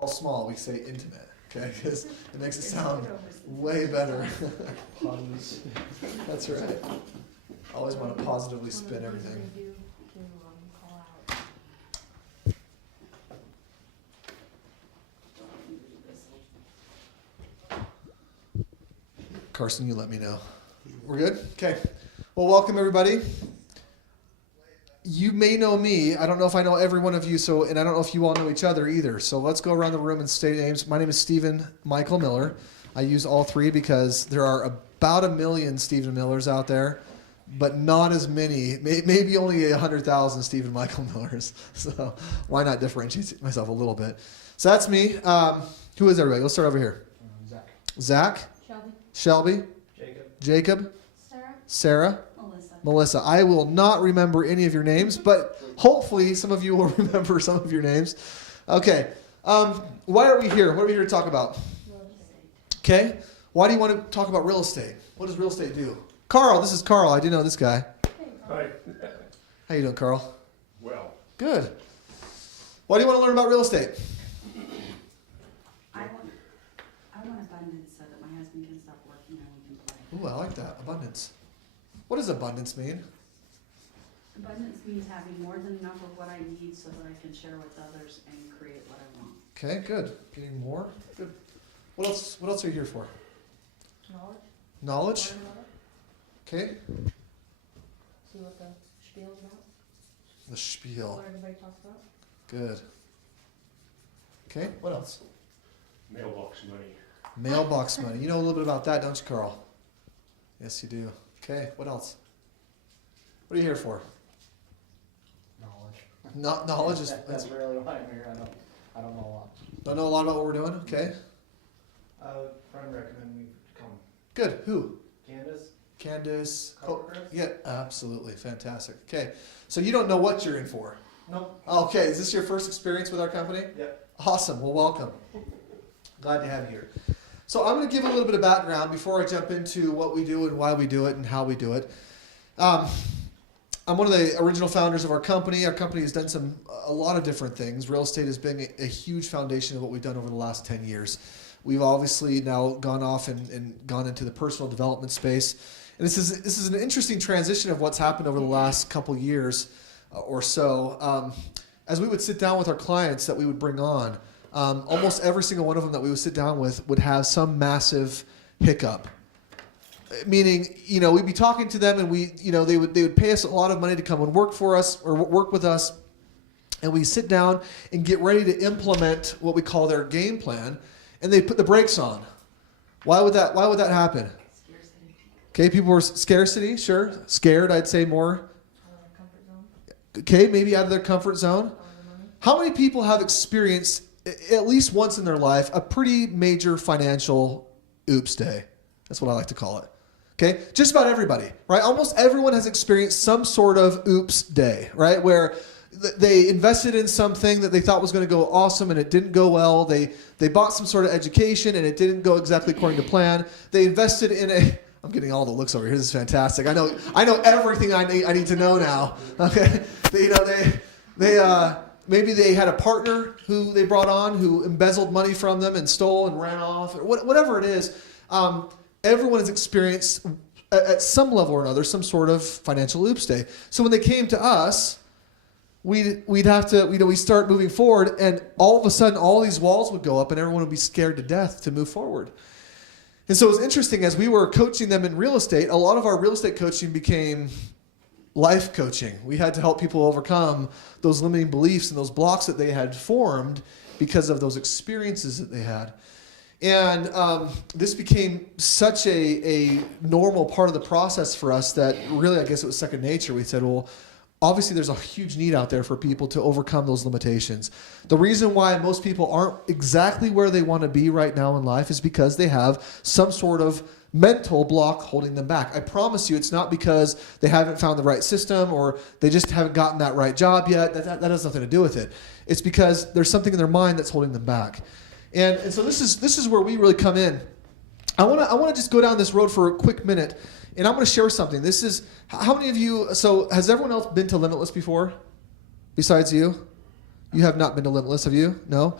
all small, we say intimate, okay? Because it makes it sound way better. That's right. Always want to positively spin everything. Carson, you let me know. We're good? Okay. Well, welcome everybody. You may know me. I don't know if I know every one of you, and I don't know if you all know each other either. So let's go around the room and state names. My name is Stephen Michael Miller. I use all three because there are about 1 million Stephen Millers out there, but not as many, maybe only 100,000 Stephen Michael Millers. So why not differentiate myself a little bit? So that's me. Who is everybody? Let's start over here. Zach. Shelby. Jacob. Sarah. Melissa. I will not remember any of your names, but hopefully some of you will remember some of your names. Okay. Why are we here? What are we here to talk about? Real estate. Okay. Why do you want to talk about real estate? What does real estate do? Carl. This is Carl. I do know this guy. Hi. How you doing, Carl? Well. Good. Why do you want to learn about real estate? I want abundance so that my husband can stop working and we can play. Ooh, I like that. Abundance. What does abundance mean? Abundance means having more than enough of what I need so that I can share with others and create what I want. Okay, good. Getting more. Good. What else? What else are you here for? Knowledge. Okay. See what the spiel's about? The spiel. What everybody talks about? Good. Okay, what else? Mailbox money. Mailbox money. You know a little bit about that, don't you, Carl? Yes, you do. Okay, what else? What are you here for? Knowledge. Knowledge is... That's really why I'm here. I don't know a lot. Don't know a lot about what we're doing? Okay. Friend recommended me to come. Good. Who? Candace. Oh, yeah, absolutely. Fantastic. Okay. So you don't know what you're in for? Nope. Okay. Is this your first experience with our company? Yep. Awesome. Well, welcome. Glad to have you here. So I'm going to give a little bit of background before I jump into what we do and why we do it and how we do it. I'm one of the original founders of our company. Our company has done a lot of different things. Real estate has been a huge foundation of what we've done over the last 10 years. We've obviously now gone off and gone into the personal development space. And this is an interesting transition of what's happened over the last couple years or so. As we would sit down with our clients that we would bring on, almost every single one of them that we would sit down with would have some massive hiccup. Meaning, we'd be talking to them and they would pay us a lot of money to come and work for us or work with us. And we sit down and get ready to implement what we call their game plan. And they put the brakes on. Why would that happen? Scarcity. Okay, people were scarcity, sure. Scared, I'd say more. Out of their comfort zone. Okay, maybe out of their comfort zone. How many people have experienced, at least once in their life, a pretty major financial oops day? That's what I like to call it. Okay, just about everybody, right? Almost everyone has experienced some sort of oops day, right? Where they invested in something that they thought was going to go awesome and it didn't go well. They bought some sort of education and it didn't go exactly according to plan. They invested in I'm getting all the looks over here. This is fantastic. I know everything I need to know now. Okay, maybe they had a partner who they brought on who embezzled money from them and stole and ran off. Or whatever it is, everyone has experienced at some level or another some sort of financial oops day. So when they came to us, we'd have to, we start moving forward, and all of a sudden, all these walls would go up, and everyone would be scared to death to move forward. And so it was interesting, as we were coaching them in real estate, a lot of our real estate coaching became life coaching. We had to help people overcome those limiting beliefs and those blocks that they had formed because of those experiences that they had. And this became such a normal part of the process for us that really, I guess it was second nature. We said, well, obviously there's a huge need out there for people to overcome those limitations. The reason why most people aren't exactly where they want to be right now in life is because they have some sort of mental block holding them back. I promise you it's not because they haven't found the right system or they just haven't gotten that right job yet. That has nothing to do with it. It's because there's something in their mind that's holding them back. And so this is where we really come in. I want to just go down this road for a quick minute, and I'm going to share something. This is, how many of you, so has everyone else been to Limitless before besides you? You have not been to Limitless, have you? No?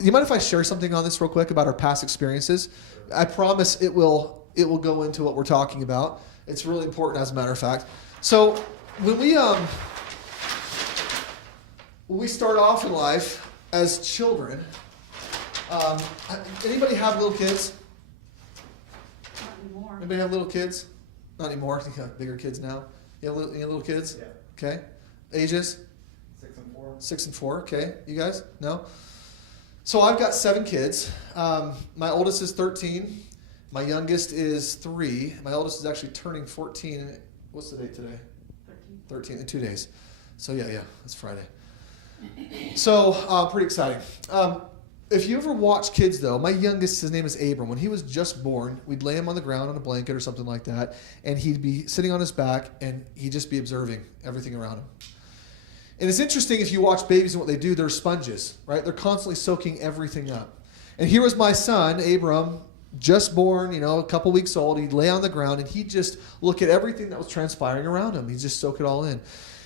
You mind if I share something on this real quick about our past experiences? I promise it will go into what we're talking about. It's really important, as a matter of fact. So when we start off in life as children, anybody have little kids? Not anymore. Anybody have little kids? Not anymore. You have bigger kids now. You have little kids? Yeah. Okay. Ages? 6 and 4. 6 and 4. Okay. You guys? No? So I've got 7 kids. My oldest is 13. My youngest is 3. My oldest is actually turning 14. What's the date today? 13 in 2 days. So yeah, it's Friday. So pretty exciting. If you ever watch kids, though, my youngest, his name is Abram. When he was just born, we'd lay him on the ground on a blanket or something like that, and he'd be sitting on his back, and he'd just be observing everything around him. And it's interesting, if you watch babies and what they do, they're sponges, right? They're constantly soaking everything up. And here was my son, Abram, just born, a couple weeks old. He'd lay on the ground, and he'd just look at everything that was transpiring around him. He'd just soak it all in. And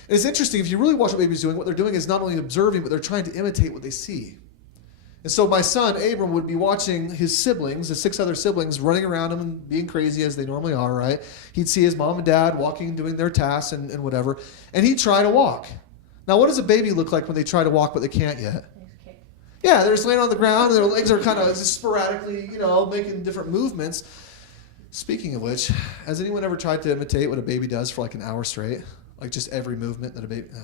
it's interesting, if you really watch what babies doing, what they're doing is not only observing, but they're trying to imitate what they see. And so my son, Abram, would be watching his siblings, his 6 other siblings, running around him and being crazy as they normally are, right? He'd see his mom and dad walking and doing their tasks and whatever, and he'd try to walk. Now, what does a baby look like when they try to walk but they can't yet? Yeah, they're just laying on the ground, and their legs are kind of just sporadically, making different movements. Speaking of which, has anyone ever tried to imitate what a baby does for like an hour straight? Like just every movement that a baby... No.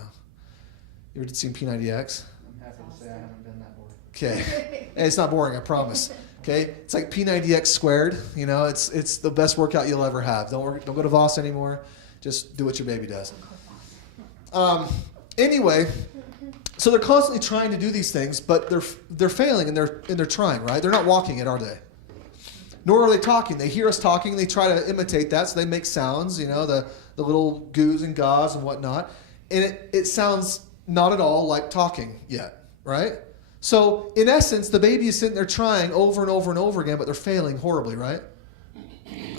You ever seen P90X? I'm happy to say I haven't been that bored. Okay. Hey, it's not boring, I promise. Okay? It's like P90X squared. It's the best workout you'll ever have. Don't go to Voss anymore. Just do what your baby does. Anyway, so they're constantly trying to do these things, but they're failing and they're trying, right? They're not walking it, are they? Nor are they talking. They hear us talking, they try to imitate that, so they make sounds, the little goos and gaws and whatnot. And it sounds not at all like talking yet, right? So, in essence, the baby is sitting there trying over and over and over again, but they're failing horribly, right?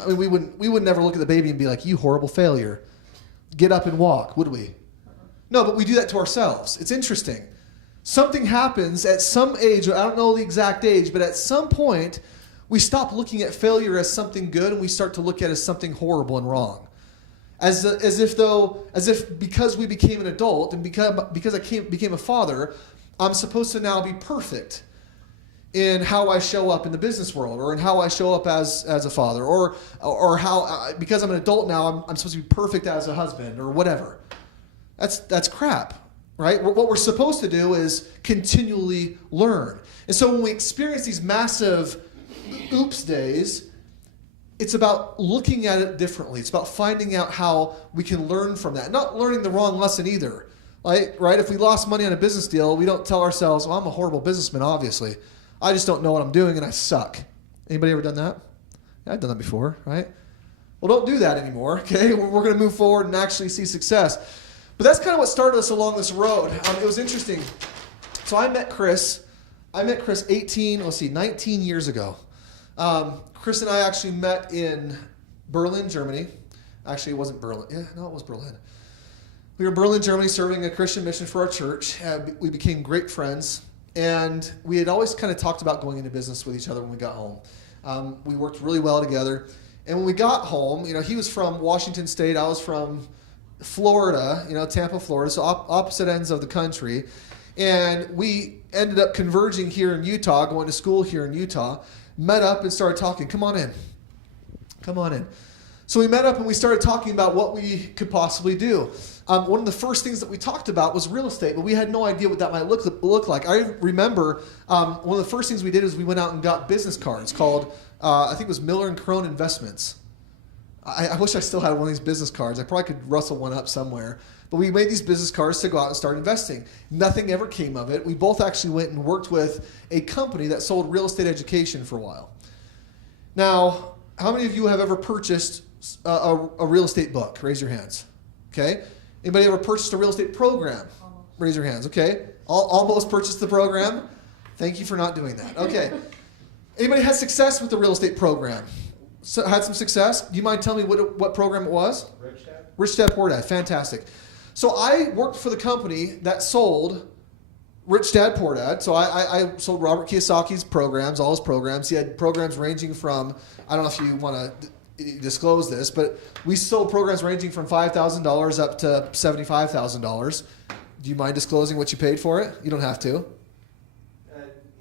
I mean, we would never look at the baby and be like, "You horrible failure. Get up and walk," would we? No, but we do that to ourselves. It's interesting. Something happens at some age, I don't know the exact age, but at some point, we stop looking at failure as something good and we start to look at it as something horrible and wrong. As if because we became an adult and because I became a father, I'm supposed to now be perfect in how I show up in the business world, or in how I show up as a father, or how because I'm an adult now, I'm supposed to be perfect as a husband, or whatever. That's crap, right? What we're supposed to do is continually learn. And so when we experience these massive oops days, it's about looking at it differently. It's about finding out how we can learn from that. Not learning the wrong lesson either. Right? If we lost money on a business deal, we don't tell ourselves, "Well, I'm a horrible businessman, obviously. I just don't know what I'm doing and I suck." Anybody ever done that? Yeah, I've done that before, right? Well, don't do that anymore, okay? We're going to move forward and actually see success. But that's kind of what started us along this road. It was interesting. So I met Chris 19 years ago. Chris and I actually met in Berlin, Germany. Actually, it wasn't Berlin. Yeah, no, it was Berlin. We were in Berlin, Germany, serving a Christian mission for our church. We became great friends, and we had always kind of talked about going into business with each other when we got home. We worked really well together, and when we got home, he was from Washington State, I was from Florida, Tampa, Florida, so opposite ends of the country, and we ended up converging here in Utah, going to school here in Utah, met up and started talking. Come on in. So we met up and we started talking about what we could possibly do. One of the first things that we talked about was real estate, but we had no idea what that might look like. I remember one of the first things we did is we went out and got business cards called, I think it was Miller and Crone Investments. I wish I still had one of these business cards. I probably could rustle one up somewhere. But we made these business cards to go out and start investing. Nothing ever came of it. We both actually went and worked with a company that sold real estate education for a while. Now, how many of you have ever purchased a real estate book? Raise your hands. Okay. Anybody ever purchased a real estate program? Raise your hands. Okay. Almost purchased the program. Thank you for not doing that. Okay. Anybody had success with the real estate program? Had some success? Do you mind telling me what program it was? Rich Dad Poor Dad. Fantastic. So I worked for the company that sold Rich Dad, Poor Dad. So I sold Robert Kiyosaki's programs, all his programs. He had programs ranging from, I don't know if you want to disclose this, but we sold programs ranging from $5,000 up to $75,000. Do you mind disclosing what you paid for it? You don't have to.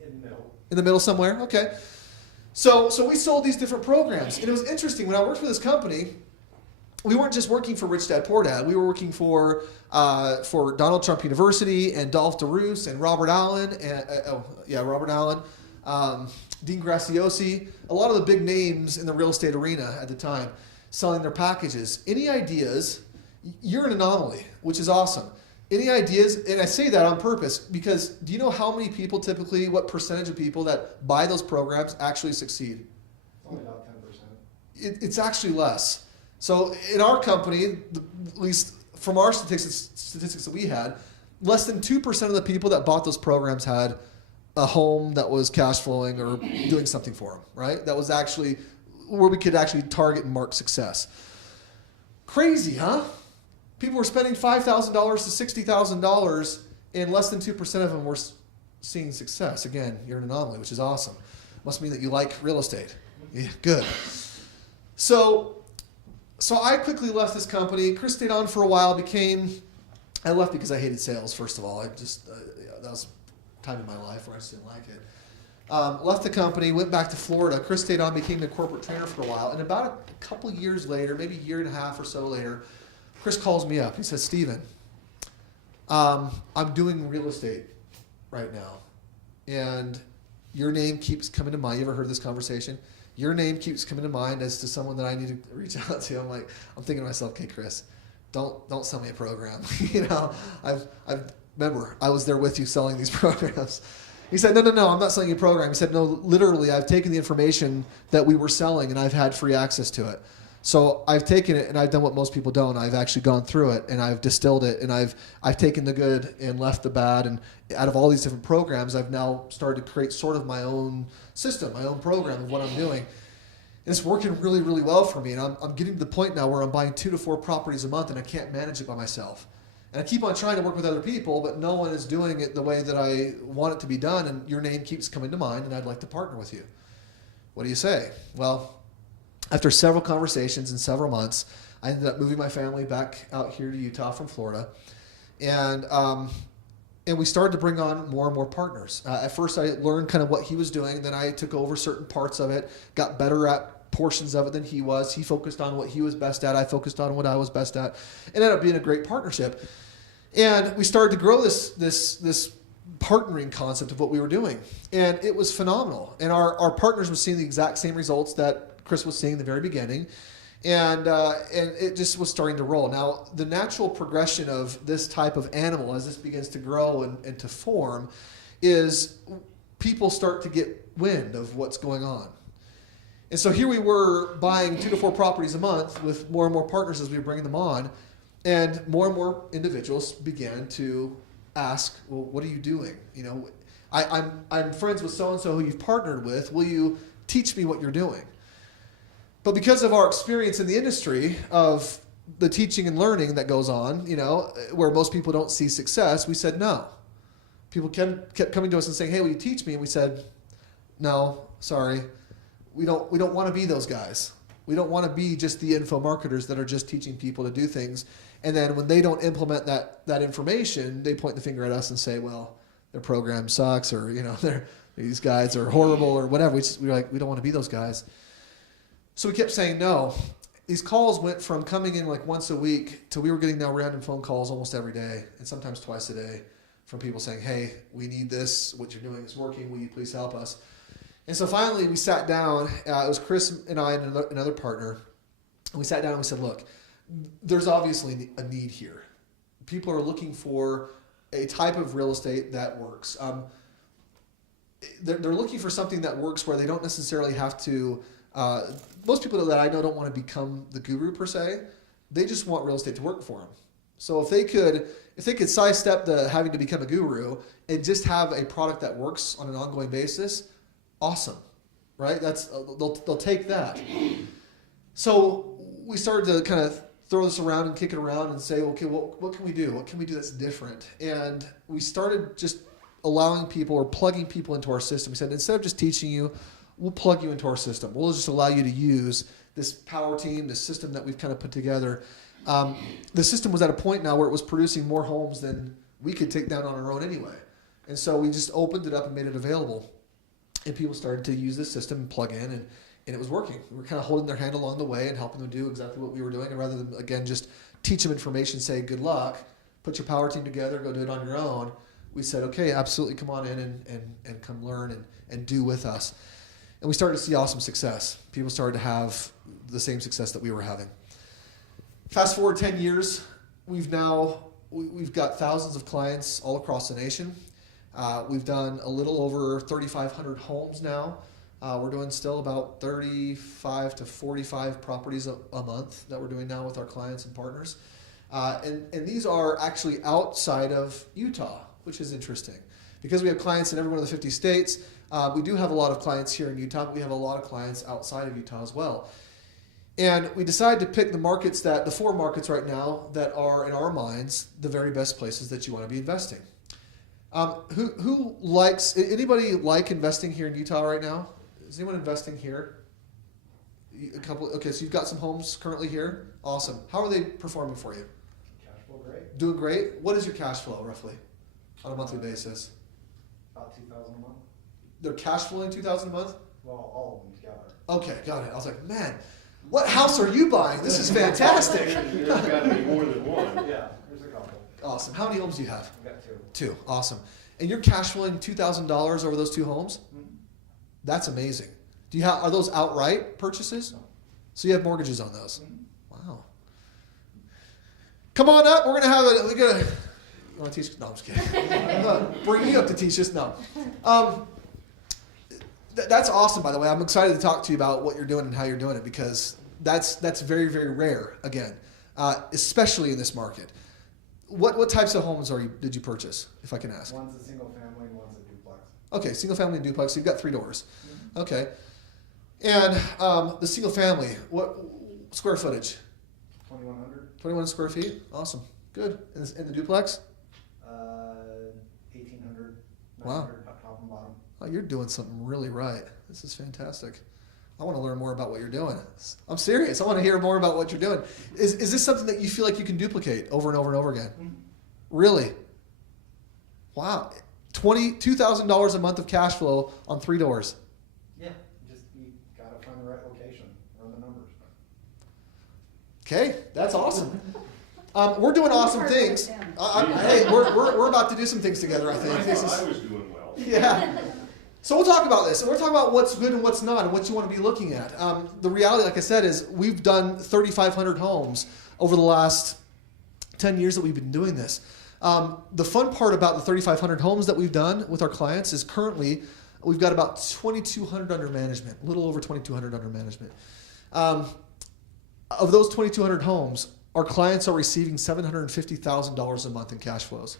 In the middle. In the middle somewhere? Okay. So we sold these different programs. And it was interesting. When I worked for this company, we weren't just working for Rich Dad, Poor Dad. We were working for Donald Trump University and Dolph DeRoos and Robert Allen. Robert Allen. Dean Graciosi. A lot of the big names in the real estate arena at the time selling their packages. Any ideas? You're an anomaly, which is awesome. Any ideas? And I say that on purpose because do you know how many people typically, what percentage of people that buy those programs actually succeed? Only about 10%. It's actually less. So in our company, at least from our statistics that we had, less than 2% of the people that bought those programs had a home that was cash flowing or doing something for them, right? That was actually where we could actually target and mark success. Crazy, huh? People were spending $5,000 to $60,000 and less than 2% of them were seeing success. Again, you're an anomaly, which is awesome. Must mean that you like real estate. Yeah, good. So I quickly left this company. Chris stayed on for a while. I left because I hated sales, first of all. That was a time in my life where I just didn't like it. Left the company, went back to Florida. Chris stayed on, became the corporate trainer for a while. And about a couple years later, maybe a year and a half or so later, Chris calls me up. He says, Steven, I'm doing real estate right now. And your name keeps coming to mind. You ever heard this conversation? Your name keeps coming to mind as to someone that I need to reach out to. I'm thinking to myself, okay, Chris, don't sell me a program. Remember, I was there with you selling these programs. He said, no, I'm not selling you a program. He said, no, literally, I've taken the information that we were selling and I've had free access to it. So I've taken it and I've done what most people don't. I've actually gone through it and I've distilled it and I've taken the good and left the bad. And out of all these different programs, I've now started to create sort of my own system, my own program of what I'm doing. And it's working really, really well for me. And I'm getting to the point now where I'm buying 2 to 4 properties a month and I can't manage it by myself. And I keep on trying to work with other people, but no one is doing it the way that I want it to be done. And your name keeps coming to mind and I'd like to partner with you. What do you say? Well, after several conversations and several months, I ended up moving my family back out here to Utah from Florida. And we started to bring on more and more partners. At first, I learned kind of what he was doing. Then I took over certain parts of it, got better at portions of it than he was. He focused on what he was best at. I focused on what I was best at. It ended up being a great partnership. And we started to grow this partnering concept of what we were doing. And it was phenomenal. And our partners were seeing the exact same results that Chris was seeing in the very beginning, and it just was starting to roll. Now, the natural progression of this type of animal as this begins to grow and to form is people start to get wind of what's going on. And so here we were buying 2 to 4 properties a month with more and more partners as we were bringing them on, and more individuals began to ask, well, what are you doing? You know, I'm friends with so-and-so who you've partnered with. Will you teach me what you're doing? But because of our experience in the industry of the teaching and learning that goes on, you know, where most people don't see success, we said no. People kept coming to us and saying, hey, will you teach me? And we said, no, sorry. We don't want to be those guys. We don't want to be just the info marketers that are just teaching people to do things. And then when they don't implement that information, they point the finger at us and say, well, their program sucks, or, you know, these guys are horrible, or whatever. We don't want to be those guys. So we kept saying no. These calls went from coming in like once a week to we were getting now random phone calls almost every day, and sometimes twice a day, from people saying, hey, we need this. What you're doing is working. Will you please help us? And so finally we sat down. It was Chris and I and another partner. And we sat down and we said, look, there's obviously a need here. People are looking for a type of real estate that works. They're looking for something that works where they don't necessarily have to most people that I know don't want to become the guru per se. They just want real estate to work for them. So if they could sidestep the having to become a guru and just have a product that works on an ongoing basis, awesome, right? They'll take that. So we started to kind of throw this around and kick it around and say, okay, well, what can we do? What can we do that's different? And we started just allowing people or plugging people into our system. We said, instead of just teaching you, we'll plug you into our system. We'll just allow you to use this power team, this system that we've kind of put together. The system was at a point now where it was producing more homes than we could take down on our own anyway. And so we just opened it up and made it available. And people started to use this system and plug in, and it was working. We were kind of holding their hand along the way and helping them do exactly what we were doing. And rather than, again, just teach them information, say, good luck, put your power team together, go do it on your own, we said, okay, absolutely, come on in and come learn and do with us. And we started to see awesome success. People started to have the same success that we were having. Fast forward 10 years, we've got thousands of clients all across the nation. We've done a little over 3,500 homes now. We're doing still about 35 to 45 properties a month that we're doing now with our clients and partners. And these are actually outside of Utah, which is interesting. Because we have clients in every one of the 50 states, we do have a lot of clients here in Utah, but we have a lot of clients outside of Utah as well. And we decided to pick the 4 markets right now that are, in our minds, the very best places that you want to be investing. Anybody like investing here in Utah right now? Is anyone investing here? Okay, so you've got some homes currently here. Awesome. How are they performing for you? Cash flow great. Doing great. What is your cash flow roughly on a monthly basis? About 2,000 a month. They're cash flowing $2,000 a month? Well, all of them together. Okay, got it. I was like, man, what house are you buying? This is fantastic. There's got to be more than one. Yeah, there's a couple. Awesome. How many homes do you have? I've got 2. 2. Awesome. And you're cash flowing $2,000 over those 2 homes? Mhm. That's amazing. Are those outright purchases? No. So you have mortgages on those? Mhm. Wow. Come on up. We're gonna you want to teach? No, I'm just kidding. Bring you up to teach us. No. That's awesome, by the way. I'm excited to talk to you about what you're doing and how you're doing it, because that's very, very rare, again, especially in this market. What types of homes did you purchase, if I can ask? One's a single family and one's a duplex. Okay, single family and duplex. So you've got 3 doors. Mm-hmm. Okay. And the single family, what square footage? 2,100. 21 square feet. Awesome. Good. And the duplex? 1,800. Wow. 900 top and bottom. Oh, you're doing something really right. This is fantastic. I want to learn more about what you're doing. I'm serious. I want to hear more about what you're doing. Is this something that you feel like you can duplicate over and over and over again? Mm-hmm. Really? Wow. $22,000 a month of cash flow on 3 doors. Yeah, you gotta find the right location, run the numbers. Okay, that's awesome. We're doing awesome Hard things. work, Hey, we're about to do some things together, I I think. This thought I is, was doing well. yeah. So we'll talk about this, and we're talking about what's good and what's not, and what you want to be looking at. The reality, like I said, is we've done 3,500 homes over the last 10 years that we've been doing this. The fun part about the 3,500 homes that we've done with our clients is currently we've got about 2,200 under management, a little over 2,200 under management. Of those 2,200 homes, our clients are receiving $750,000 a month in cash flows.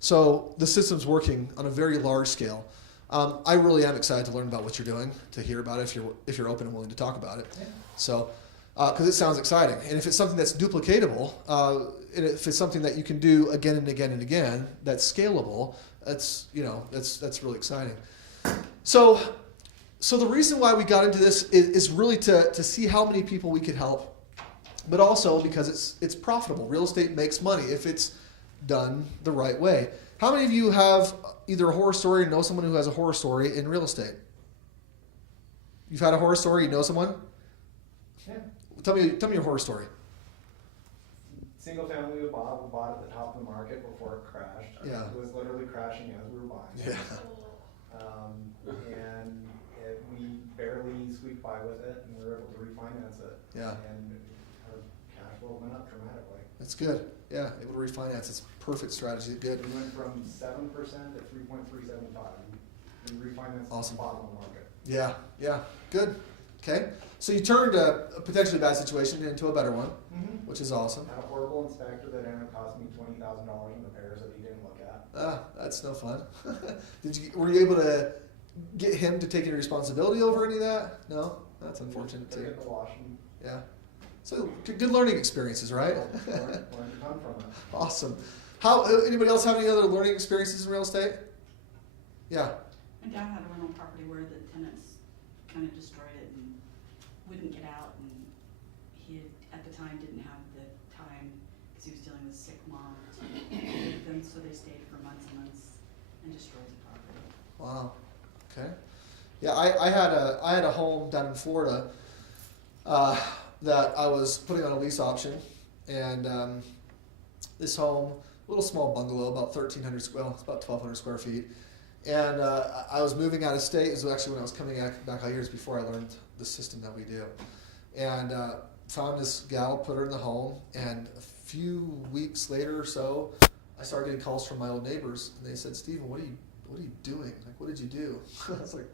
So the system's working on a very large scale. I really am excited to learn about what you're doing, to hear about it if you're open and willing to talk about it. Yeah. So, because it sounds exciting, and if it's something that's duplicatable, and if it's something that you can do again and again and again, that's scalable, that's really exciting. So the reason why we got into this is really to see how many people we could help, but also because it's profitable. Real estate makes money if it's done the right way. How many of you have either a horror story or know someone who has a horror story in real estate? You've had a horror story, you know someone? Yeah. Tell me your horror story. Single family we bought at the top of the market before it crashed. Yeah. It was literally crashing as we were buying. Yeah. And we barely squeaked by with it, and we were able to refinance it. Yeah. And our cash flow went up dramatically. That's good. Yeah, able to refinance. It's a perfect strategy. Good. We went from 7% to 3.375. We refinanced Awesome. the bottom of the market. Yeah. Good. Okay. So you turned a potentially bad situation into a better one, Mm-hmm. which is awesome. Had a horrible inspector that ended up costing me $20,000 in repairs that he didn't look at. That's no fun. Were you able to get him to take any responsibility over any of that? No? That's unfortunate Took too. it in the wash and Yeah. So good learning experiences, right? learned a ton from it. Awesome. Anybody else have any other learning experiences in real estate? Yeah. My dad had a rental property where the tenants kind of destroyed it and wouldn't get out, and he had, at the time, didn't have the time, because he was dealing with sick mom, to leave them, so they stayed for months and months and destroyed the property. Wow. Okay. Yeah, I had a home down in Florida that I was putting on a lease option, and this home, a little small bungalow, about 1,300 square, well, it's about 1,200 square feet, and I was moving out of state. It was actually when I was coming back out years before I learned the system that we do, and found this gal, put her in the home, and a few weeks later or so, I started getting calls from my old neighbors, and they said, "Stephen, what are you doing? Like, what did you do?" I was like,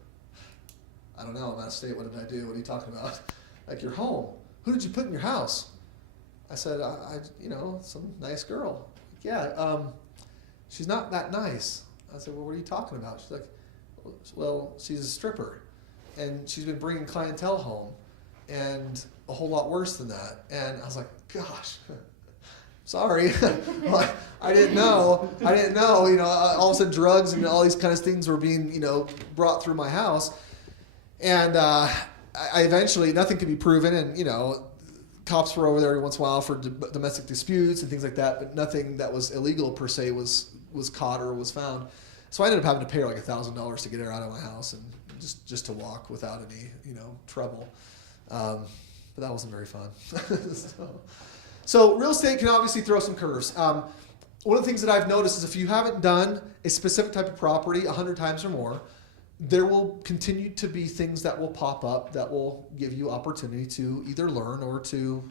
"I don't know. I'm out of state. What did I do? What are you talking about?" Like, "Your home. Who did you put in your house?" I said, I some nice girl." "Yeah, she's not that nice." I said, "Well, what are you talking about?" She's like, "Well, she's a stripper, and she's been bringing clientele home, and a whole lot worse than that." And I was like, "Gosh, sorry, Well, I didn't know. All of a sudden, drugs and all these kind of things were being, brought through my house." And I eventually, nothing could be proven, and cops were over there every once in a while for domestic disputes and things like that, but nothing that was illegal per se was caught or was found. So I ended up having to pay her like $1,000 to get her out of my house and just to walk without any trouble. But that wasn't very fun. So real estate can obviously throw some curves. One of the things that I've noticed is if you haven't done a specific type of property 100 times or more, there will continue to be things that will pop up that will give you opportunity to either learn or to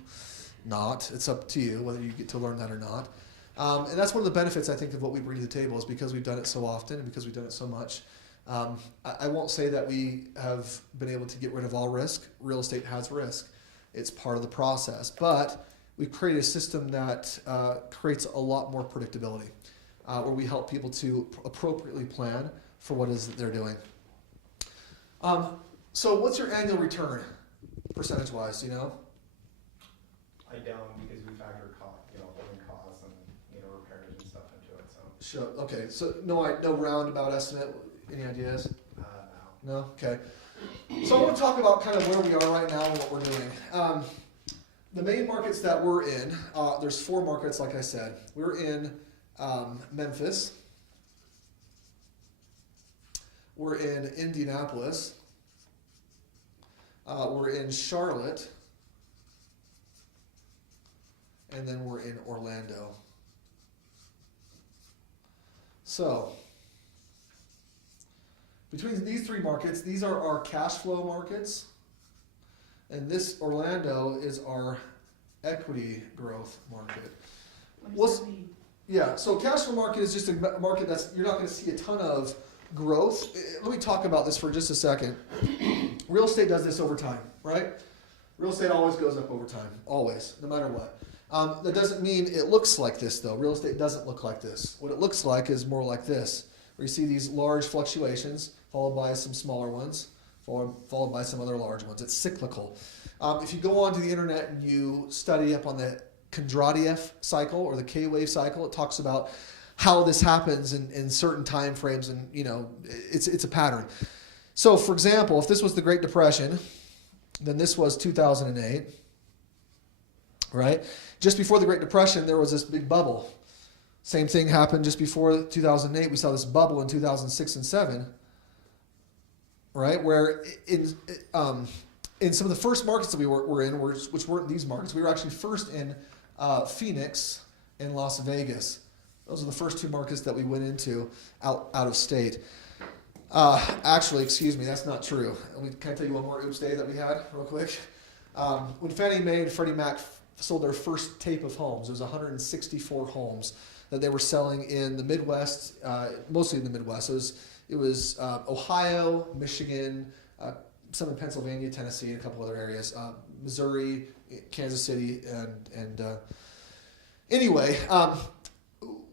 not. It's up to you whether you get to learn that or not. And that's one of the benefits, I think, of what we bring to the table is because we've done it so often and because we've done it so much. I won't say that we have been able to get rid of all risk. Real estate has risk. It's part of the process. But we've created a system that creates a lot more predictability, where we help people to appropriately plan for what it is that they're doing. So what's your annual return, percentage-wise, do you know? I don't, because we factor holding costs and, repairs and stuff into it, so. Sure, okay, so no roundabout estimate, any ideas? No. No? Okay. So I want to talk about kind of where we are right now and what we're doing. The main markets that we're in, there's 4 markets, like I said. We're in Memphis. We're in Indianapolis. We're in Charlotte. And then we're in Orlando. So, between these 3 markets, these are our cash flow markets. And this Orlando is our equity growth market. What does that mean? Yeah, so cash flow market is just a market that's you're not going to see a ton of growth. Let me talk about this for just a second. Real estate does this over time, right? Real estate always goes up over time, always, no matter what. That doesn't mean it looks like this, though. Real estate doesn't look like this. What it looks like is more like this, where you see these large fluctuations followed by some smaller ones, followed by some other large ones. It's cyclical. If you go onto the internet and you study up on the Kondratiev cycle or the K-wave cycle, it talks about how this happens in certain time frames, and it's a pattern. So, for example, if this was the Great Depression, then this was 2008, right? Just before the Great Depression, there was this big bubble. Same thing happened just before 2008. We saw this bubble in 2006 and 7, right? Where in some of the first markets that we were in, which weren't these markets, we were actually first in Phoenix and Las Vegas. Those are the first 2 markets that we went into out of state. Actually, excuse me, that's not true. Can I tell you one more oops day that we had real quick? When Fannie Mae and Freddie Mac sold their first tape of homes, it was 164 homes that they were selling in the Midwest, mostly in the Midwest. It was Ohio, Michigan, some in Pennsylvania, Tennessee, and a couple other areas, Missouri, Kansas City, and anyway,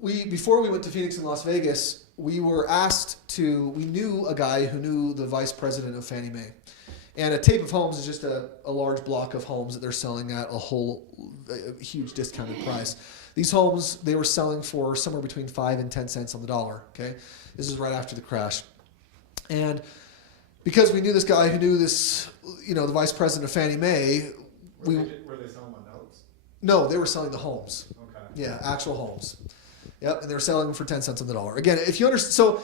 before we went to Phoenix and Las Vegas, we were we knew a guy who knew the vice president of Fannie Mae. And a tape of homes is just a large block of homes that they're selling at a huge discounted price. These homes, they were selling for somewhere between 5 and 10 cents on the dollar, okay? This is right after the crash. And because we knew this guy who knew this, the vice president of Fannie Mae, Were they selling my notes? no, they were selling the homes. Okay. Yeah, actual homes. Yep, and they were selling them for 10 cents on the dollar. Again, if you understand,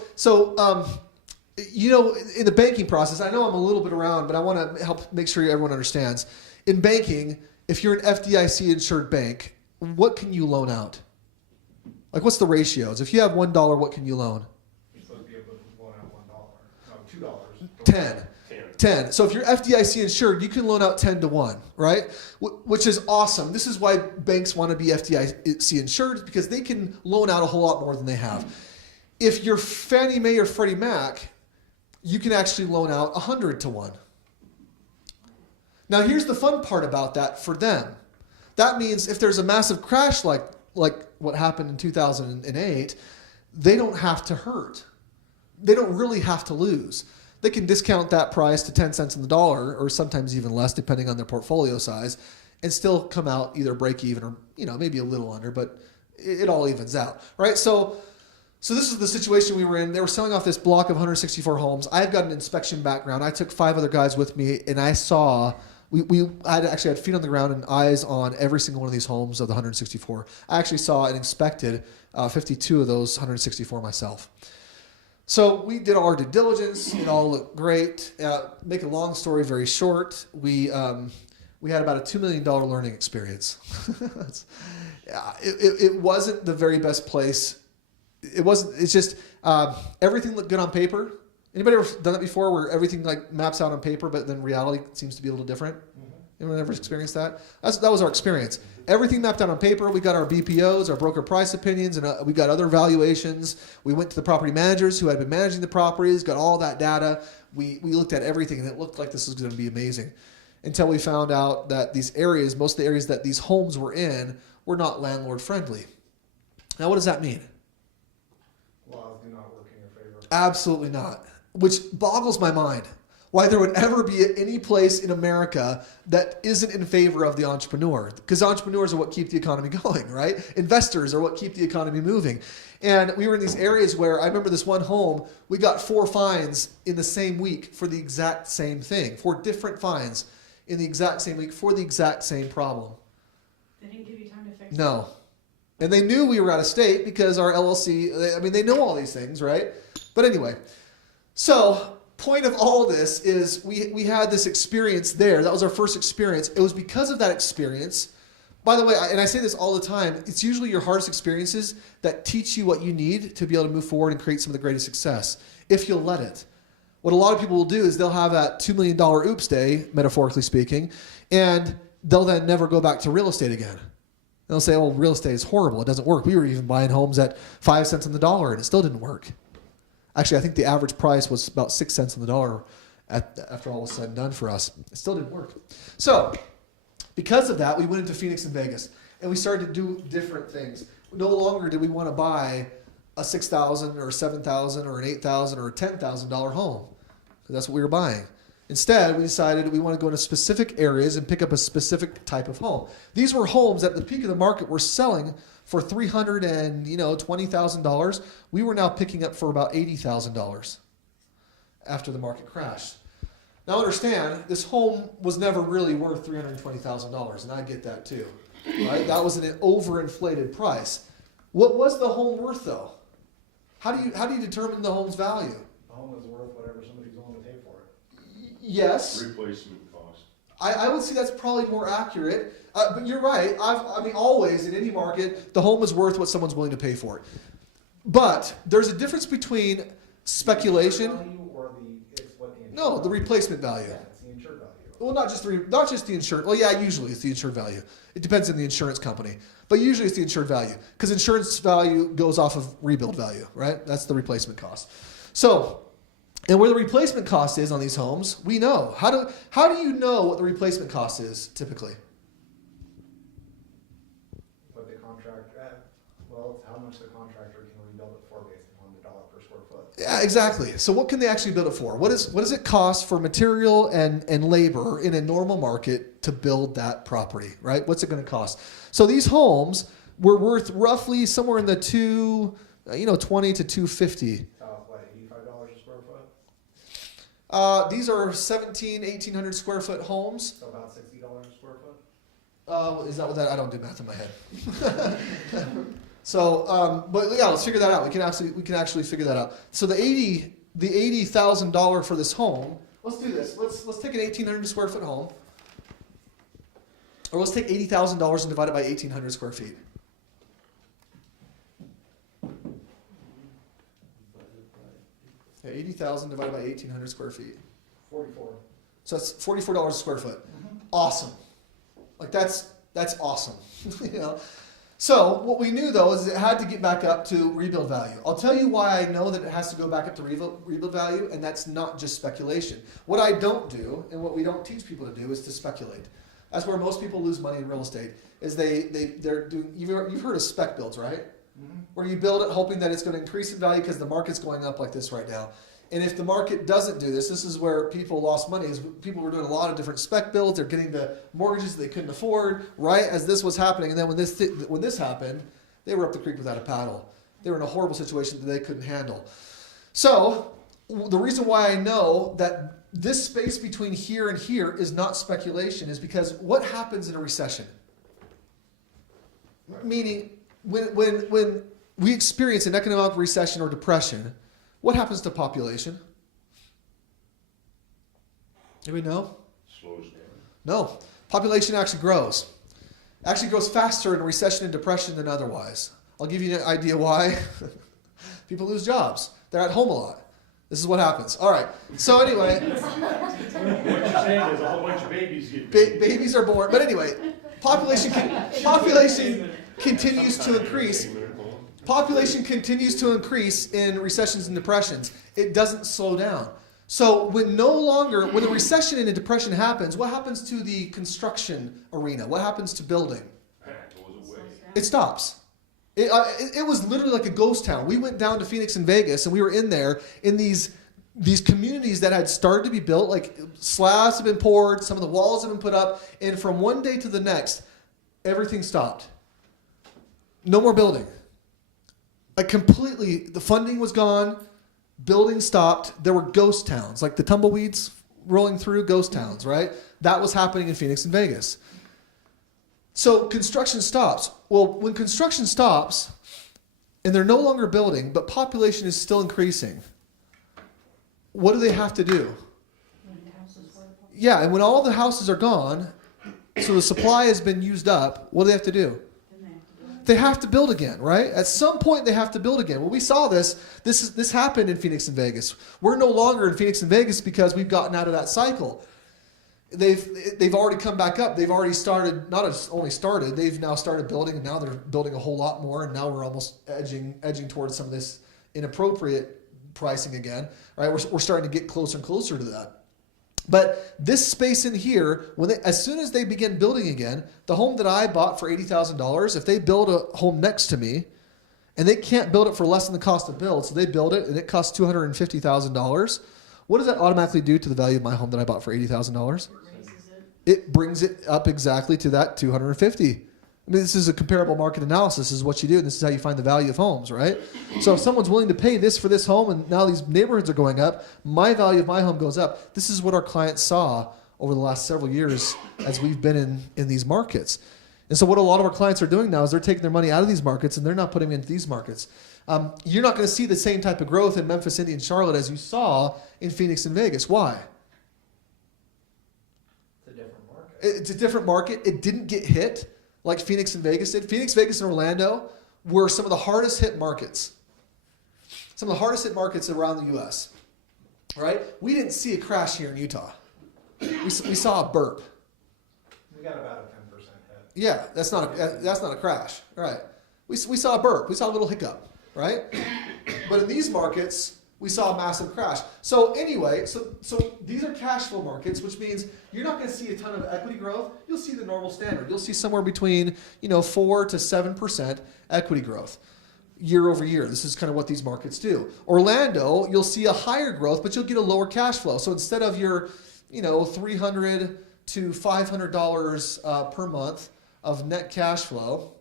in the banking process, I know I'm a little bit around, but I want to help make sure everyone understands. In banking, if you're an FDIC insured bank, what can you loan out? Like, what's the ratios? If you have $1, what can you loan? You're supposed to be able to loan out $1. No, $2. 10. 10. So if you're FDIC insured, you can loan out 10 to 1, right? Which is awesome. This is why banks want to be FDIC insured, because they can loan out a whole lot more than they have. If you're Fannie Mae or Freddie Mac, you can actually loan out 100 to 1. Now here's the fun part about that for them. That means if there's a massive crash like what happened in 2008, they don't have to hurt. They don't really have to lose. They can discount that price to 10 cents on the dollar, or sometimes even less, depending on their portfolio size, and still come out either break even or maybe a little under, but it all evens out, right? So this is the situation we were in. They were selling off this block of 164 homes. I've got an inspection background. I took 5 other guys with me, and I saw I actually had feet on the ground and eyes on every single one of these homes of the 164. I actually saw and inspected 52 of those 164 myself. So we did all our due diligence. It all looked great. Make a long story very short, we had about a $2 million learning experience. It wasn't the very best place. It wasn't. It's just everything looked good on paper. Anybody ever done that before, where everything like maps out on paper, but then reality seems to be a little different? Anyone ever experienced that? That was our experience. Everything mapped out on paper. We got our BPOs, our broker price opinions, and we got other valuations. We went to the property managers who had been managing the properties, got all that data. We looked at everything, and it looked like this was going to be amazing. Until we found out that these areas, most of the areas that these homes were in, were not landlord friendly. Now, what does that mean? Laws do not work in your favor. Absolutely not. Which boggles my mind. Why there would ever be any place in America that isn't in favor of the entrepreneur. Because entrepreneurs are what keep the economy going, right? Investors are what keep the economy moving. And we were in these areas where, I remember this one home, we got 4 fines in the same week for the exact same thing. 4 different fines in the exact same week for the exact same problem. They didn't give you time to fix it? No. And they knew we were out of state because our LLC, they know all these things, right? But anyway, so point of all this is we had this experience there. That was our first experience. It was because of that experience. By the way, and I say this all the time, it's usually your hardest experiences that teach you what you need to be able to move forward and create some of the greatest success, if you'll let it. What a lot of people will do is they'll have that $2 million oops day, metaphorically speaking, and they'll then never go back to real estate again. They'll say, oh, real estate is horrible. It doesn't work. We were even buying homes at 5 cents on the dollar, and it still didn't work. Actually, I think the average price was about 6 cents on the dollar after all was said and done for us. It still didn't work. So because of that, we went into Phoenix and Vegas, and we started to do different things. No longer did we want to buy a $6,000 or a $7,000 or an $8,000 or a $10,000 home, because that's what we were buying. Instead, we decided we want to go into specific areas and pick up a specific type of home. These were homes at the peak of the market were selling for $320,000. We were now picking up for about $80,000 after the market crashed. Now understand, this home was never really worth $320,000, and I get that too, right? That was an overinflated price. What was the home worth though? How do you determine the home's value? The home is worth whatever somebody's willing to pay for it. Yes. Replacement cost. I would say that's probably more accurate. But you're right. Always in any market, the home is worth what someone's willing to pay for it. But there's a difference between speculation. Value or it's what the No, the replacement value. Yeah, it's the insured value. Well, not just the insured. Well, yeah, usually it's the insured value. It depends on the insurance company, but usually it's the insured value because insurance value goes off of rebuild value, right? That's the replacement cost. So, and where the replacement cost is on these homes, we know. How do you know what the replacement cost is typically? What the contract, well, it's how much the contractor can rebuild it for based upon the dollar per square foot. Yeah, exactly. So what can they actually build it for? What does it cost for material and labor in a normal market to build that property, right? What's it going to cost? So these homes were worth roughly somewhere in the $220 to $250. What, $85 a square foot? These are 1,800 square foot homes. So about $60 a square foot? Is that what that? I don't do math in my head. So, but yeah, let's figure that out. We can actually figure that out. So the $80,000 for this home. Let's do this. Let's take an 1,800 square foot home, or let's take $80,000 and divide it by 1,800 square feet. Yeah, 80,000 divided by 1,800 square feet. 44. So that's $44 a square foot. Awesome. Like that's awesome. You know. So what we knew though is it had to get back up to rebuild value. I'll tell you why I know that it has to go back up to rebuild value, and that's not just speculation. What I don't do, and what we don't teach people to do, is to speculate. That's where most people lose money in real estate. Is they're doing. You've heard of spec builds, right? Mm-hmm. Where you build it hoping that it's going to increase in value because the market's going up like this right now. And if the market doesn't do this, this is where people lost money. Is people were doing a lot of different spec builds. They're getting the mortgages they couldn't afford right as this was happening. And then when this happened, they were up the creek without a paddle. They were in a horrible situation that they couldn't handle. So the reason why I know that this space between here and here is not speculation is because what happens in a recession? Right. Meaning when we experience an economic recession or depression, what happens to population? Do we know? Slows down. No. Population actually grows. Actually grows faster in a recession and depression than otherwise. I'll give you an idea why. People lose jobs. They're at home a lot. This is what happens. All right. So anyway, What you're saying is a whole bunch of babies get babies are born. But anyway, population continues to increase. Population continues to increase in recessions and depressions. It doesn't slow down. So when a recession and a depression happens, what happens to the construction arena? What happens to building? That goes away. It stops. It was literally like a ghost town. We went down to Phoenix and Vegas, and we were in there in these communities that had started to be built. Like slabs have been poured, some of the walls have been put up, and from one day to the next, everything stopped. No more building. Like completely, the funding was gone, building stopped. There were ghost towns, like the tumbleweeds rolling through, ghost towns, right? That was happening in Phoenix and Vegas. So construction stops. Well, when construction stops and they're no longer building, but population is still increasing, what do they have to do? Yeah, and when all the houses are gone, so the supply has been used up, what do they have to do? They have to build again, right? At some point, they have to build again. Well, we saw this happened in Phoenix and Vegas. We're no longer in Phoenix and Vegas because we've gotten out of that cycle. They've already come back up. They've already started, not only started, they've now started building, and now they're building a whole lot more, and now we're almost edging towards some of this inappropriate pricing again, right? We're starting to get closer and closer to that. But this space in here, as soon as they begin building again, the home that I bought for $80,000, if they build a home next to me, and they can't build it for less than the cost of build, so they build it and it costs $250,000, what does that automatically do to the value of my home that I bought for $80,000? It brings it up exactly to that $250,000. I mean, this is a comparable market analysis. This is what you do, and this is how you find the value of homes, right? So if someone's willing to pay this for this home, and now these neighborhoods are going up, my value of my home goes up. This is what our clients saw over the last several years as we've been in these markets. And so what a lot of our clients are doing now is they're taking their money out of these markets, and they're not putting it into these markets. You're not going to see the same type of growth in Memphis, Indy, and Charlotte as you saw in Phoenix and Vegas. Why? It's a different market. It's a different market. It didn't get hit like Phoenix and Vegas did. Phoenix, Vegas, and Orlando were some of the hardest hit markets. Some of the hardest hit markets around the U.S. Right? We didn't see a crash here in Utah. We saw a burp. We got about a 10% hit. Yeah, that's not a crash. Right? We saw a burp. We saw a little hiccup. Right? But in these markets, we saw a massive crash. So anyway, so these are cash flow markets, which means you're not going to see a ton of equity growth. You'll see the normal standard. You'll see somewhere between 4 to 7% equity growth year over year. This is kind of what these markets do. Orlando, you'll see a higher growth, but you'll get a lower cash flow. So instead of your $300 to $500 per month of net cash flow,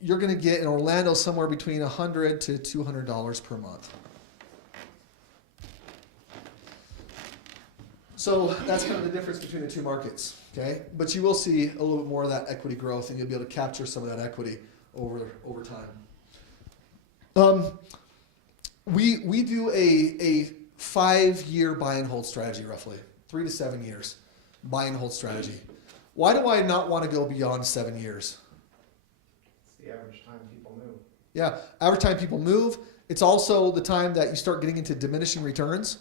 you're going to get in Orlando somewhere between $100 to $200 per month. So that's kind of the difference between the two markets, okay? But you will see a little bit more of that equity growth, and you'll be able to capture some of that equity over time. We do a 5-year buy and hold strategy, roughly 3 to 7 years buy and hold strategy. Why do I not want to go beyond 7 years? It's the average time people move. Yeah, average time people move. It's also the time that you start getting into diminishing returns,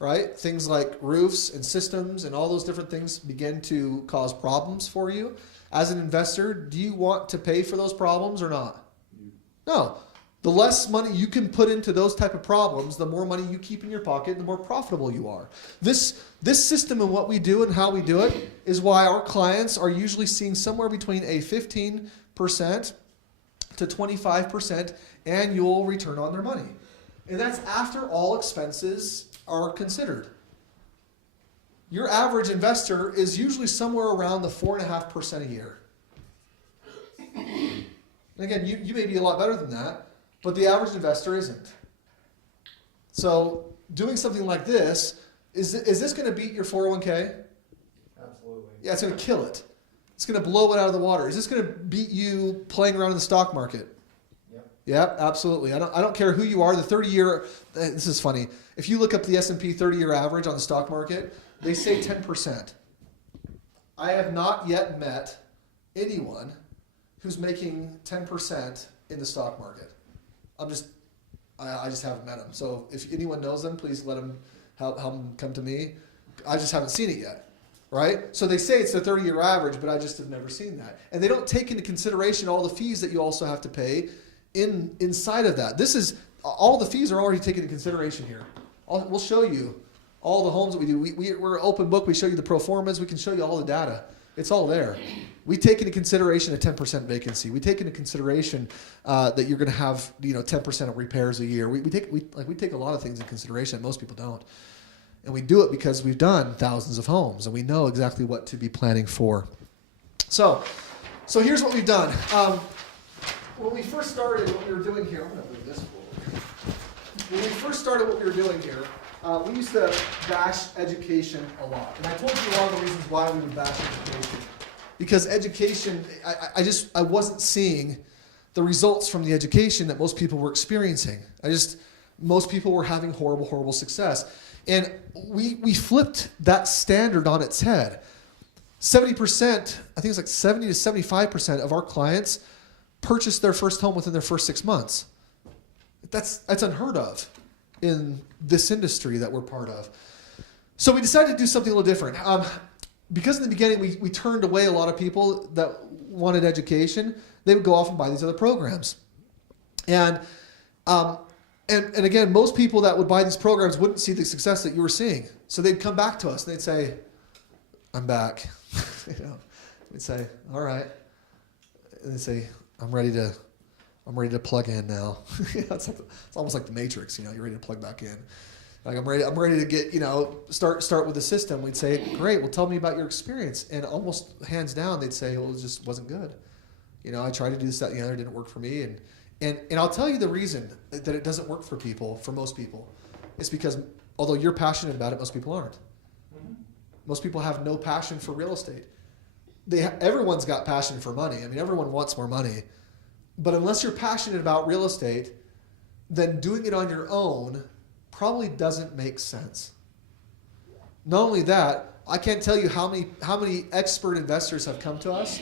right? Things like roofs and systems and all those different things begin to cause problems for you. As an investor, do you want to pay for those problems or not? No. The less money you can put into those type of problems, the more money you keep in your pocket, the more profitable you are. This system and what we do and how we do it is why our clients are usually seeing somewhere between a 15% to 25% annual return on their money. And that's after all expenses are considered. Your average investor is usually somewhere around the 4.5% a year. And again, you may be a lot better than that, but the average investor isn't. So doing something like this, is this going to beat your 401k? Absolutely. Yeah, it's going to kill it. It's going to blow it out of the water. Is this going to beat you playing around in the stock market? Yep. Yep, absolutely. I don't care who you are. The 30-year, this is funny. If you look up the S&P 30-year average on the stock market, they say 10%. I have not yet met anyone who's making 10% in the stock market. I just haven't met them. So if anyone knows them, please let them help them come to me. I just haven't seen it yet, right? So they say it's the 30-year average, but I just have never seen that. And they don't take into consideration all the fees that you also have to pay inside of that. This is all the fees are already taken into consideration here. We'll show you all the homes that we do. We're an open book. We show you the pro formas. We can show you all the data. It's all there. We take into consideration a 10% vacancy. We take into consideration that you're going to have 10% of repairs a year. We take a lot of things in consideration that most people don't, and we do it because we've done thousands of homes and we know exactly what to be planning for. So here's what we've done. When we first started, what we were doing here. I'm going to move this forward. When we first started, what we were doing here. We used to bash education a lot. And I told you a lot of the reasons why we would bash education. Because education, I wasn't seeing the results from the education that most people were experiencing. Most people were having horrible, horrible success. And we flipped that standard on its head. 70%, I think it's like 70 to 75% of our clients purchased their first home within their first 6 months. That's unheard of in this industry that we're part of. So we decided to do something a little different. Because in the beginning we turned away a lot of people that wanted education, they would go off and buy these other programs. And again, most people that would buy these programs wouldn't see the success that you were seeing. So they'd come back to us and they'd say, I'm back. We'd say, all right. And they'd say, I'm ready to plug in now. It's almost like the Matrix, you're ready to plug back in. Like I'm ready to get, start with the system. We'd say, great, well tell me about your experience. And almost hands down, they'd say, well, it just wasn't good. I tried to do this, that, and the other, it didn't work for me. And I'll tell you the reason that it doesn't work for people, for most people, is because although you're passionate about it, most people aren't. Mm-hmm. Most people have no passion for real estate. Everyone's got passion for money. I mean, everyone wants more money. But unless you're passionate about real estate, then doing it on your own probably doesn't make sense. Not only that, I can't tell you how many expert investors have come to us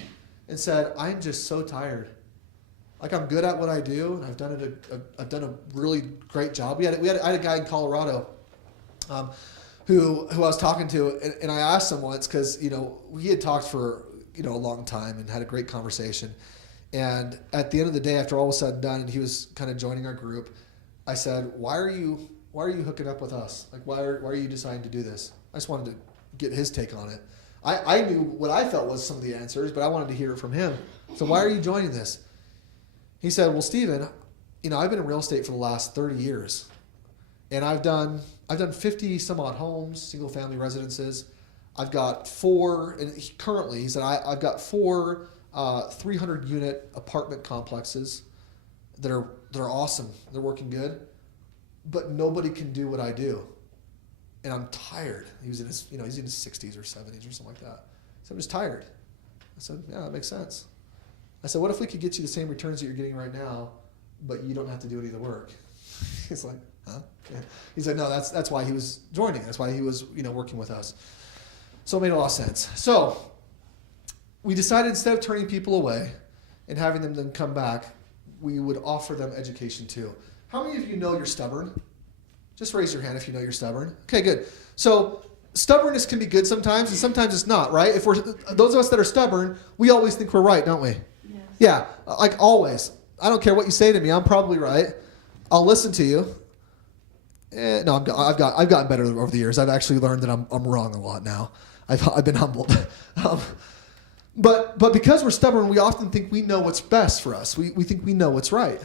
and said, I'm just so tired. Like I'm good at what I do, and I've done a really great job. I had a guy in Colorado who I was talking to, and I asked him once because we had talked for a long time and had a great conversation. And at the end of the day, after all was said and done, and he was kind of joining our group, I said, why are you hooking up with us? Like, why are you deciding to do this? I just wanted to get his take on it. I knew what I felt was some of the answers, but I wanted to hear it from him. So why are you joining this? He said, well, Stephen, I've been in real estate for the last 30 years. And I've done 50 some odd homes, single family residences. I've got 4, and currently, he said, I've got 4 300 unit apartment complexes that are awesome. They're working good, but nobody can do what I do. and I'm tired. He was in his, he's in his 60s or 70s or something like that. So I'm just tired. I said, yeah, that makes sense. I said, what if we could get you the same returns that you're getting right now, but you don't have to do any of the work? He's like, huh? Yeah. He said, no, that's why he was joining. That's why he was, working with us. So it made a lot of sense. So we decided instead of turning people away and having them then come back, we would offer them education too. How many of you know you're stubborn? Just raise your hand if you know you're stubborn. Okay, good. So stubbornness can be good sometimes, and sometimes it's not, right? If we're those of us that are stubborn, we always think we're right, don't we? Yes. Yeah, like always. I don't care what you say to me. I'm probably right. I'll listen to you. No, I've gotten better over the years. I've actually learned that I'm wrong a lot now. I've been humbled. But because we're stubborn, we often think we know what's best for us. We think we know what's right?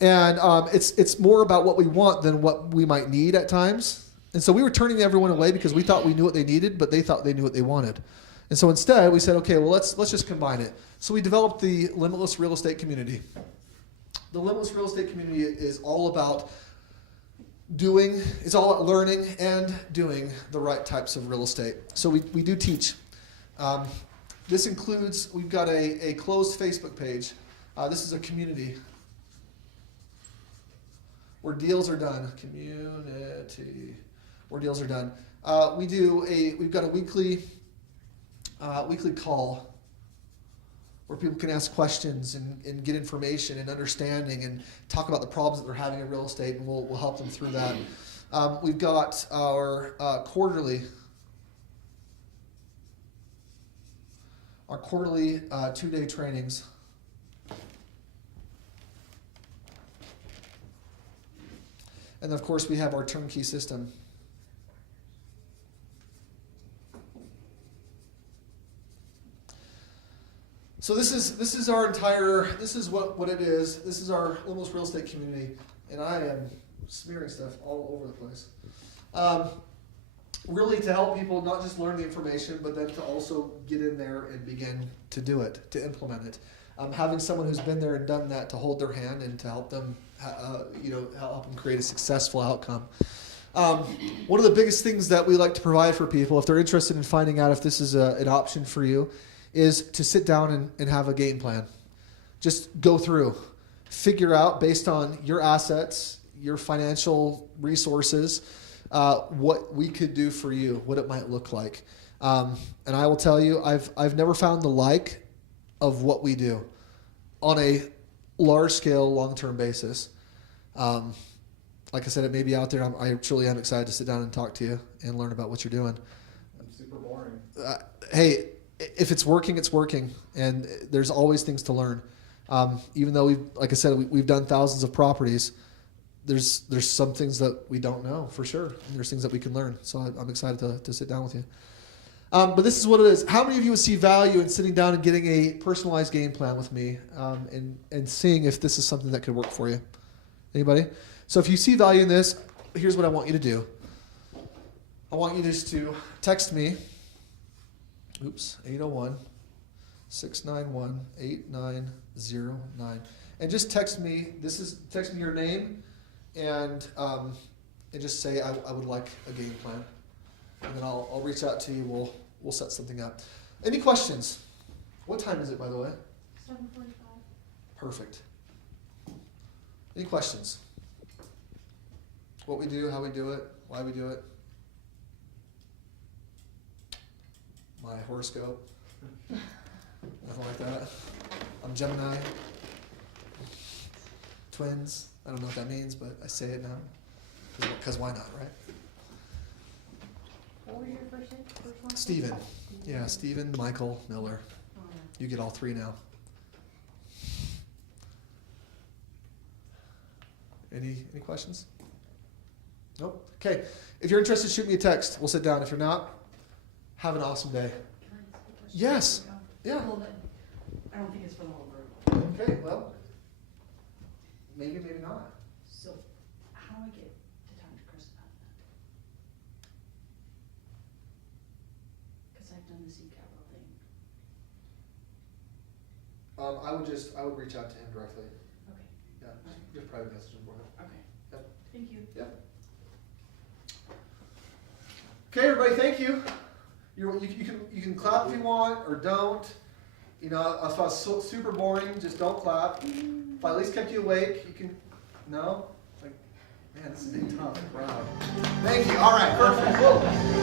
And it's more about what we want than what we might need at times. And so we were turning everyone away because we thought we knew what they needed, but they thought they knew what they wanted. And so instead, we said, okay, well, let's just combine it. So we developed the Limitless Real Estate Community. The Limitless Real Estate Community is all about learning and doing the right types of real estate. So we do teach. This includes, we've got a closed Facebook page. This is a community where deals are done. Community, where deals are done. We've got a weekly call where people can ask questions and get information and understanding and talk about the problems that they're having in real estate, and we'll help them through that. We've got our quarterly 2-day trainings. And of course, we have our turnkey system. So this is our entire, this is what it is. This is our Limitless Real Estate Community. And I am smearing stuff all over the place. Really to help people not just learn the information, but then to also get in there and begin to do it, to implement it. Having someone who's been there and done that to hold their hand and to help them, help them create a successful outcome. One of the biggest things that we like to provide for people, if they're interested in finding out if this is an option for you, is to sit down and have a game plan. Just go through, figure out based on your assets, your financial resources, what we could do for you, what it might look like. And I will tell you, I've never found the like of what we do on a large scale, long-term basis. Like I said, it may be out there. I truly am excited to sit down and talk to you and learn about what you're doing. I'm super boring. Hey, if it's working, it's working, and there's always things to learn. Even though like I said, we've done thousands of properties, there's some things that we don't know for sure. And there's things that we can learn. So I'm excited to sit down with you. But this is what it is. How many of you would see value in sitting down and getting a personalized game plan with me, and seeing if this is something that could work for you? Anybody? So if you see value in this, here's what I want you to do. I want you just to text me. 801-691-8909. And just text me. Text me your name, and just say I would like a game plan, and then I'll reach out to you. We'll set something up. Any questions? What time is it, by the way? 7:45. Perfect. Any questions? What we do, how we do it, why we do it. My horoscope. Nothing like that. I'm Gemini. Twins. I don't know what that means, but I say it now. Because why not, right? What were your first one? Steven. Yeah, Steven Michael Miller. Oh, yeah. You get all three now. Any questions? Nope. Okay. If you're interested, shoot me a text. We'll sit down. If you're not, have an awesome day. Can I ask a question? Yes. Yeah. Well, I don't think it's for the whole group. Okay, well, maybe not. So how do I get to talk to Chris about that? Because I've done the sea capital thing. I would reach out to him directly. Okay, Yeah, just private message him for him. okay. Yep. Thank you. Yep. Okay, everybody, thank you. You can clap if you want or don't. You know, if I was super boring, just don't clap. If I at least kept you awake, you can. No? Like, man, this is being tough. Wow. Thank you. All right, perfect. Whoa.